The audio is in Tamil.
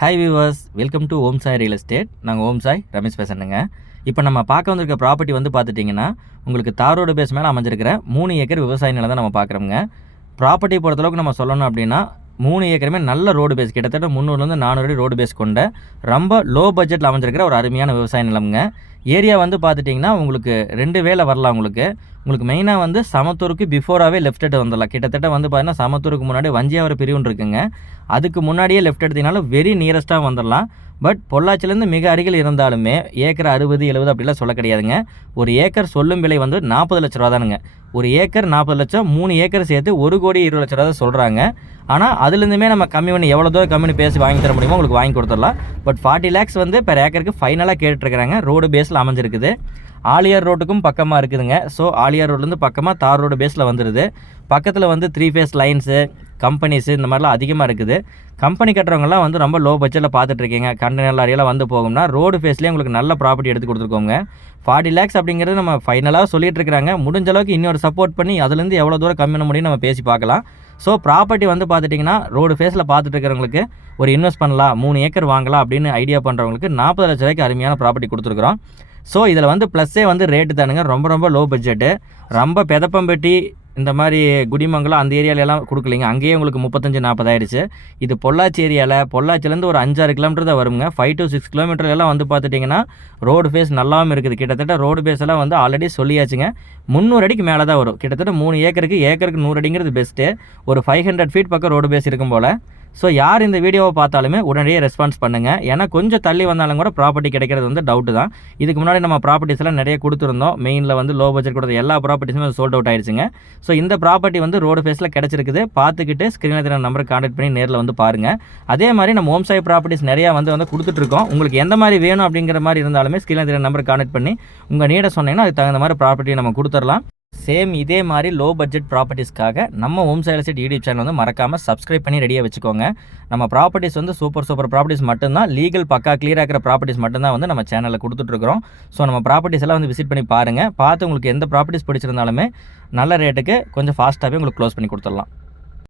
Hi viewers, welcome to Om Sai real estate. நாங்கள் ஓம் சாய் ரமேஷ் பேசுகிறேங்க. இப்போ நம்ம பார்க்க வந்திருக்க ப்ராப்பர்ட்டி வந்து பார்த்துட்டிங்கன்னா, உங்களுக்கு தார் ரோடு பேஸ் மேலே அமைஞ்சிருக்கிற 3 ஏக்கர் விவசாய நிலம் தான் நம்ம பார்க்குறோங்க. ப்ராப்பர்ட்டி பொறுத்தளவுக்கு நம்ம சொல்லணும் அப்படின்னா 3 ஏக்கருமே நல்ல ரோடு பேஸ், கிட்டத்தட்ட 300 400 அடி ரோடு பேஸ் கொண்ட ரொம்ப லோ பட்ஜெட்டில் அமைஞ்சிருக்கிற ஒரு அருமையான விவசாய நிலம்ங்க. ஏரியா வந்து பார்த்துட்டிங்கன்னா உங்களுக்கு 2 வேலை வரலாம். உங்களுக்கு மெயினாக வந்து சமத்தூருக்கு பிஃபோராகவே லெஃப்ட் எடுத்து வந்துடலாம். கிட்டத்தட்ட வந்து பார்த்தீங்கன்னா சமத்தூருக்கு முன்னாடி வஞ்சியாவரம் பிரிவுன்னு இருக்குங்க. அதுக்கு முன்னாடியே லெஃப்ட் எடுத்தீங்கனாலும் வெரி நியரஸ்ட்டாக வந்துடலாம். பட் பொள்ளாச்சிலேருந்து மிக அருகில் இருந்தாலுமே ஏக்கர் 60 70 அப்படிலாம் சொல்ல கிடையாதுங்க. ஒரு ஏக்கர் சொல்லும் விலை வந்து 40 லட்ச ரூபா தானுங்க. ஒரு ஏக்கர் 40 லட்சம், 3 ஏக்கர் சேர்த்து 1,20,00,000 ரூபா தான் சொல்கிறாங்க. ஆனால் அதுலேருந்துமே நம்ம கம்மி பண்ணி எவ்வளோ தூரம் கம்மி பண்ணி பேசி வாங்கி தர முடியுமோ உங்களுக்கு வாங்கி கொடுத்துடலாம். பட் 40 lakhs வந்து பெர் ஏக்கருக்கு ஃபைனலாக கேட்டுருக்குறாங்க. ரோடு பேஸில் அமைஞ்சிருக்குது. ஆலியார் ரோட்டுக்கும் பக்கமாக இருக்குதுங்க. ஸோ ஆலியார் ரோட்லேருந்து பக்கமாக தார் ரோடு பேஸில் வந்துடுது. பக்கத்தில் வந்து 3 phase லைன்ஸு, கம்பெனிஸு இந்த மாதிரிலாம் அதிகமாக இருக்குது. கம்பெனி கட்டுறவங்கலாம் வந்து ரொம்ப லோ பட்ஜெட்டில் பார்த்துட்ருக்கீங்க. கண்டெய்னர் லாரியெல்லாம் வந்து போகும்னா ரோடு ஃபேஸ்லேயே உங்களுக்கு நல்ல ப்ராப்பர்ட்டி எடுத்து கொடுத்துருக்கோங்க. 40 lakhs அப்படிங்கிறது நம்ம ஃபைனலாக சொல்லிட்டு இருக்கிறாங்க. முடிஞ்ச அளவுக்கு இன்னொரு சப்போர்ட் பண்ணி அதுலேருந்து எவ்வளோ தூரம் கம்மி பண்ண முடியும் நம்ம பேசி பார்க்கலாம். ஸோ ப்ராப்பர்ட்டி வந்து பார்த்துட்டிங்கன்னா ரோடு ஃபேஸில் பார்த்துட்டு இருக்கிறவங்களுக்கு ஒரு இன்வெஸ்ட் பண்ணலாம், 3 ஏக்கர் வாங்கலாம் அப்படின்னு ஐடியா பண்ணுறவங்களுக்கு 40 லட்ச ரூபாய்க்கு அருமையான ப்ராப்பர்ட்டி கொடுத்துருக்குறோம். ஸோ இதில் வந்து ப்ளஸ்ஸே வந்து ரேட்டு தானுங்க. ரொம்ப லோ பட்ஜெட்டு. ரொம்ப பெதப்பம்பட்டி இந்த மாதிரி குடிமங்கலம் அந்த ஏரியாலெல்லாம் கொடுக்கலிங்க. அங்கேயே உங்களுக்கு 35-40 ஆயிடுச்சு. இது பொள்ளாச்சி ஏரியாவில், பொள்ளாச்சிலேருந்து ஒரு 5-6 கிலோமீட்டர் தான் வருங்க. 5 to 6 கிலோமீட்டர் எல்லாம் வந்து பார்த்துட்டிங்கன்னா ரோடு ஃபேஸ் நல்லாவும் இருக்குது. கிட்டத்தட்ட ரோடு ஃபேஸ் எல்லாம் வந்து ஆல்ரெடி சொல்லியாச்சுங்க. 300 அடிக்கு மேலே தான் வரும். கிட்டத்தட்ட 3 ஏக்கருக்கு 100 அடிங்கிறது பெஸ்ட்டு. ஒரு 500 ஃபீட் பக்கம் ரோடு பேஸ் இருக்கும் போல். ஸோ யார் இந்த வீடியோவை பார்த்தாலுமே உடனடியே ரெஸ்பான்ஸ் பண்ணுங்கள். ஏன்னா கொஞ்சம் தள்ளி வந்தாலும் கூட ப்ராப்பர்ட்டி கிடைக்கிறது வந்து டவுட்டு தான். இதுக்கு முன்னாடி நம்ம ப்ராப்பர்ட்டிஸ் எல்லாம் நிறைய கொடுத்துருந்தோம். மெயினில் வந்து லோ பட்ஜெட் கொடுத்த எல்லா ப்ராப்பர்ட்டிஸுமே சோல்ட் அவுட் ஆயிடுச்சுங்க. ஸோ இந்த ப்ராப்பர்ட்டி வந்து ரோடு ஃபேஸில் கிடச்சிருக்குது. பார்த்துக்கிட்டு ஸ்க்ரீனில் இருக்கிற நம்பருக்கு கான்டாக்ட் பண்ணி நேரில் வந்து பாருங்கள். அதே மாதிரி நம்ம ஓம் சாய் ப்ராப்பர்ட்டிஸ் நிறையா வந்து கொடுத்துட்ருக்கோம். உங்களுக்கு எந்த மாதிரி வேணும் அப்படிங்கிற மாதிரி இருந்தாலுமே ஸ்க்ரீனில் இருக்கிற நம்பருக்கு கான்டாக்ட் பண்ணி உங்கள் நீடை சொன்னீங்கன்னா அதுக்கு தகுந்த மாதிரி ப்ராப்பர்ட்டி நம்ம கொடுத்துடலாம். சேம் இதே மாதிரி லோ பட்ஜெட் ப்ராப்பர்ட்டிஸ்க்காக நம்ம Om Sai real estate YouTube channel வந்து மறக்காமல் சப்ஸ்கிரைப் பண்ணி ரெடியாக வச்சுக்கோங்க. நம்ம ப்ராப்பர்ட்டிஸ் வந்து சூப்பர் ப்ராப்பர்ட்டிஸ் மட்டும்தான், லீகல் பக்கா கிளியராக இருக்கிற ப்ராப்பர்ட்டிஸ் மட்டும்தான் வந்து நம்ம சேனலில் கொடுத்துட்ருக்குறோம். ஸோ நம்ம ப்ராப்பர்ட்டிஸ் எல்லாம் வந்து விசிட் பண்ணி பாருங்கள். பார்த்து உங்களுக்கு எந்த ப்ராப்பர்ட்டிஸ் பிடிச்சிருந்தாலுமே நல்ல ரேட்டுக்கு கொஞ்சம் ஃபாஸ்ட்டாகவே உங்களுக்கு க்ளோஸ் பண்ணி கொடுத்துடலாம்.